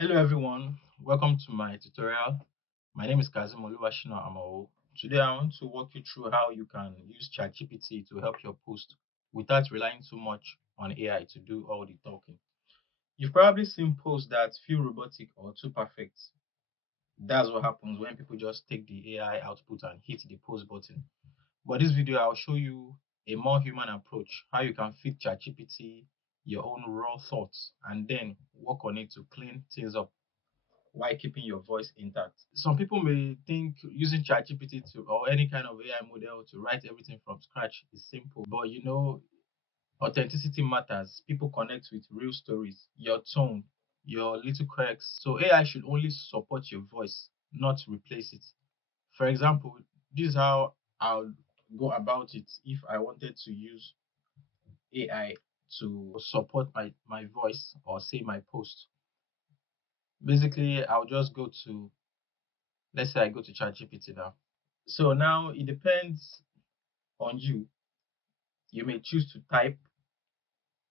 Hello everyone, welcome to my tutorial. My name is Kazim Oluwashina Amao. Today I want to walk you through how you can use ChatGPT to help your post without relying too much on AI to do all the talking. You've probably seen posts that feel robotic or too perfect. That's what happens when people just take the AI output and hit the post button. But this video I'll show you a more human approach, how you can feed ChatGPT your own raw thoughts and then work on it to clean things up while keeping your voice intact. Some people may think using ChatGPT to or any kind of AI model to write everything from scratch is simple, but authenticity matters. People connect with real stories, your tone, your little quirks. So AI should only support your voice, not replace it. For example, this is how I'll go about it if I wanted to use AI to support my voice or say my post. Basically, I'll just go to, let's say I go to ChatGPT now. So now it depends on you. You may choose to type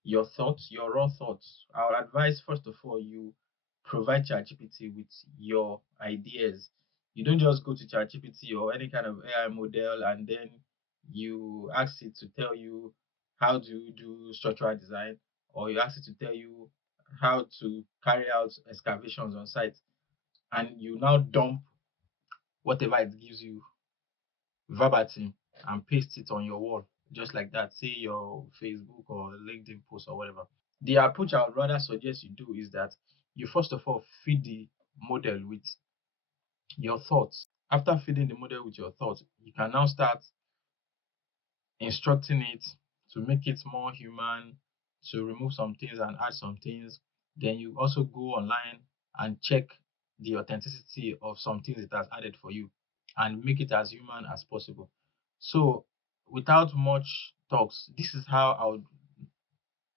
your thoughts, your raw thoughts. I'll advise first of all you provide ChatGPT with your ideas. You don't just go to ChatGPT or any kind of AI model and then you ask it to tell you how to do structural design, or you ask it to tell you how to carry out excavations on site, and you now dump whatever it gives you verbatim and paste it on your wall just like that, say your Facebook or LinkedIn post or whatever. The approach I would rather suggest you do is that you first of all feed the model with your thoughts. After feeding the model with your thoughts, you can now start instructing it to make it more human, to remove some things and add some things. Then you also go online and check the authenticity of some things it has added for you and make it as human as possible. So, without much talks, this is how I would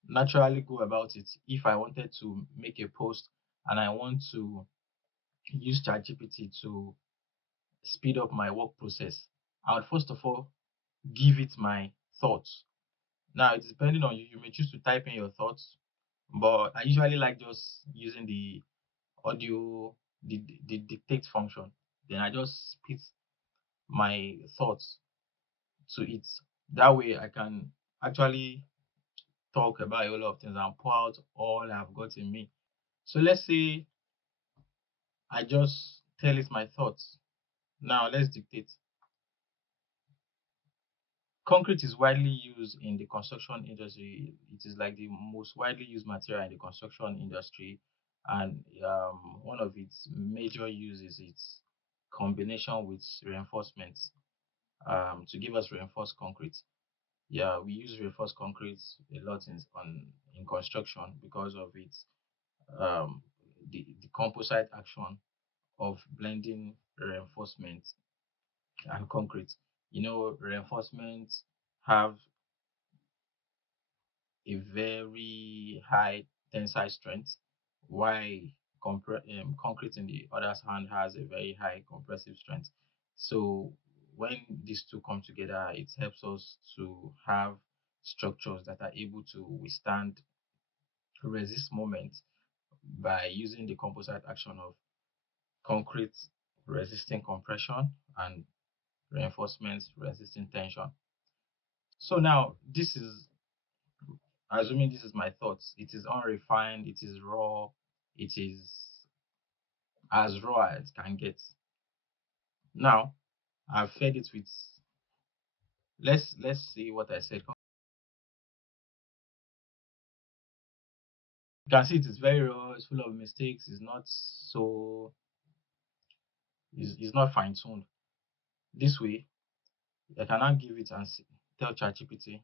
naturally go about it if I wanted to make a post and I want to use ChatGPT to speed up my work process. I would first of all give it my thoughts. Now it's depending on you. You may choose to type in your thoughts, but I usually like just using the audio, the dictate function. Then I just spit my thoughts to it. That way I can actually talk about a lot of things and pour out all I've got in me. So let's say I just tell it my thoughts. Now let's dictate. Concrete is widely used in the construction industry. It is like the most widely used material in the construction industry, and one of its major uses is its combination with reinforcements to give us reinforced concrete. Yeah, we use reinforced concrete a lot in construction because of its um, the composite action of blending reinforcement and concrete. Reinforcements have a very high tensile strength, while concrete, in the other hand, has a very high compressive strength. So when these two come together, it helps us to have structures that are able to withstand resist moment by using the composite action of concrete resisting compression and reinforcements resisting tension. So now this is assuming this is my thoughts. It is unrefined, it is raw, it is as raw as it can get. Now I've fed it with, let's see what I said. You can see it is very raw, it's full of mistakes, it's not fine-tuned. This way I can now give it and tell ChatGPT,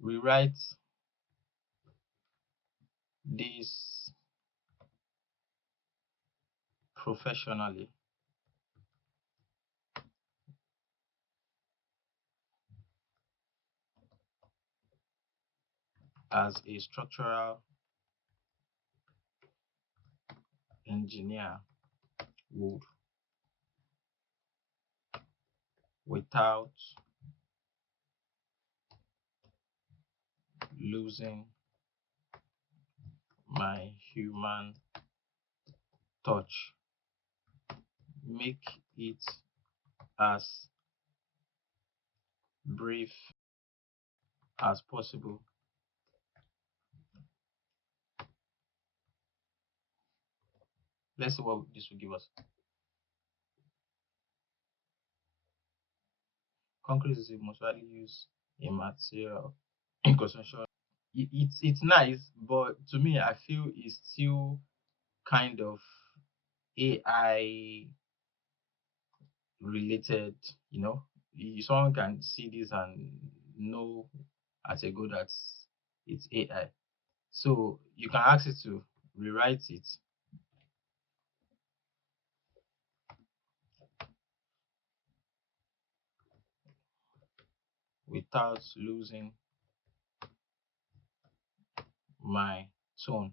rewrite this professionally as a structural engineer would, without losing my human touch. Make it as brief as possible. Let's see what this will give us. Concrete is the most widely used in material in construction. It's nice, but to me, I feel it's still kind of AI related. You know, someone can see this and know at a go that it's AI. So you can ask it to rewrite it without losing my tone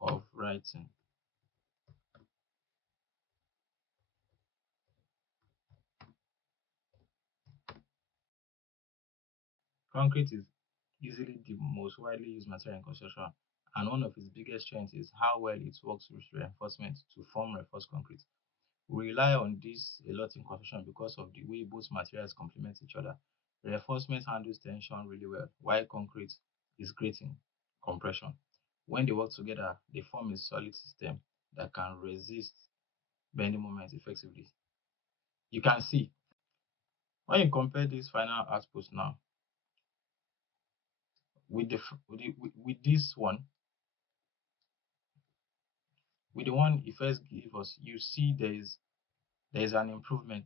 of writing. Concrete is easily the most widely used material in construction, and one of its biggest strengths is how well it works with reinforcement to form reinforced concrete. We rely on this a lot in construction because of the way both materials complement each other. Reinforcement handles tension really well, while concrete is great in compression. When they work together, they form a solid system that can resist bending moments effectively. You can see when you compare this final output now with with this one, with the one it first gave us, you see there is an improvement.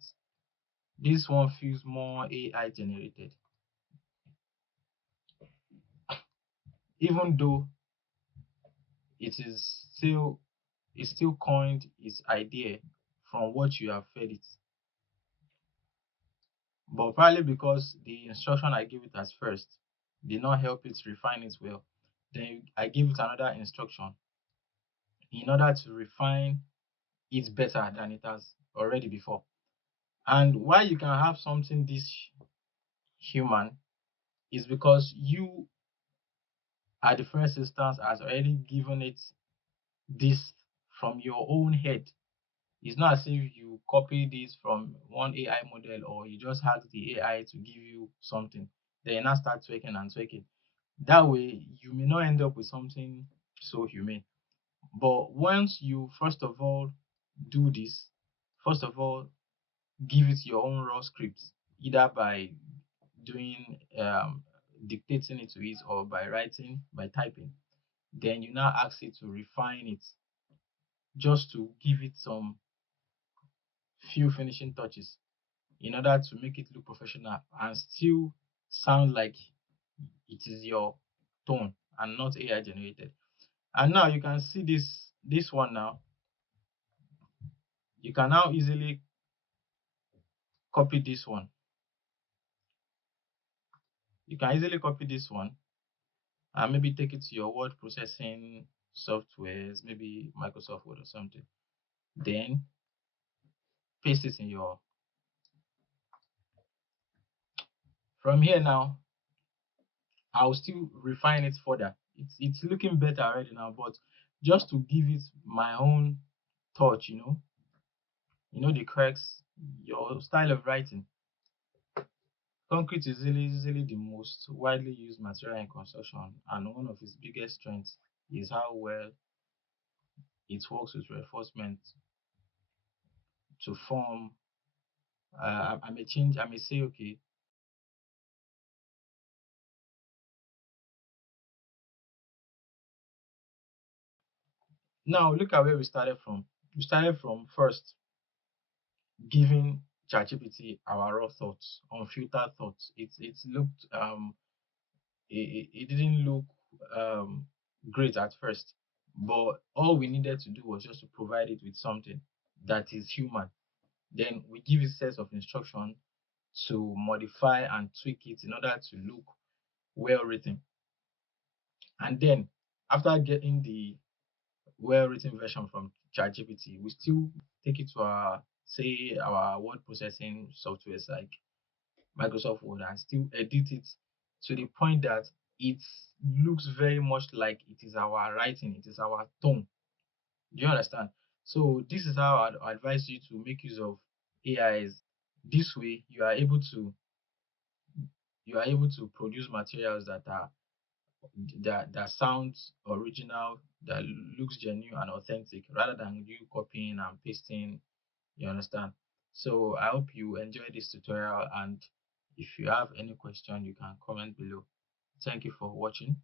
This one feels more AI generated, even though it is still it still coined its idea from what you have fed it. But probably because the instruction I gave it as first did not help it refine it well, then I gave it another instruction in order to refine it better than it has already before. And why you can have something this human is because you at the first instance has already given it this from your own head. It's not as if you copy this from one AI model or you just ask the AI to give you something. Then you now start tweaking and tweaking. That way, you may not end up with something so humane. But once you first of all do this, first of all, give it your own raw script, either by doing dictating it to it or by writing, by typing. Then you now ask it to refine it just to give it some few finishing touches in order to make it look professional and still sound like it is your tone and not AI generated. And now you can see this one now. You can now easily copy this one. You can easily copy this one and maybe take it to your word processing softwares, maybe Microsoft Word or something. Then paste it in your. From here now, I'll still refine it further. It's looking better already now, but just to give it my own touch, the cracks, your style of writing. Concrete is easily the most widely used material in construction, and one of its biggest strengths is how well it works with reinforcement to form. I may say, okay, now look at where we started from. We started from first giving ChatGPT our raw thoughts, unfiltered thoughts. It looked it didn't look um great at first, but all we needed to do was just to provide it with something that is human. Then we give it sets of instruction to modify and tweak it in order to look well written. And then after getting the well written version from ChatGPT, we still take it to our say our word processing softwares like Microsoft Word and still edit it to the point that it looks very much like it is our writing, it is our tone. Do you understand? So this is how I'd advise you to make use of AIs. This way, you are able to produce materials that sounds original, that looks genuine and authentic, rather than you copying and pasting. You understand? So I hope you enjoy this tutorial, and if you have any question, you can comment below. Thank you for watching.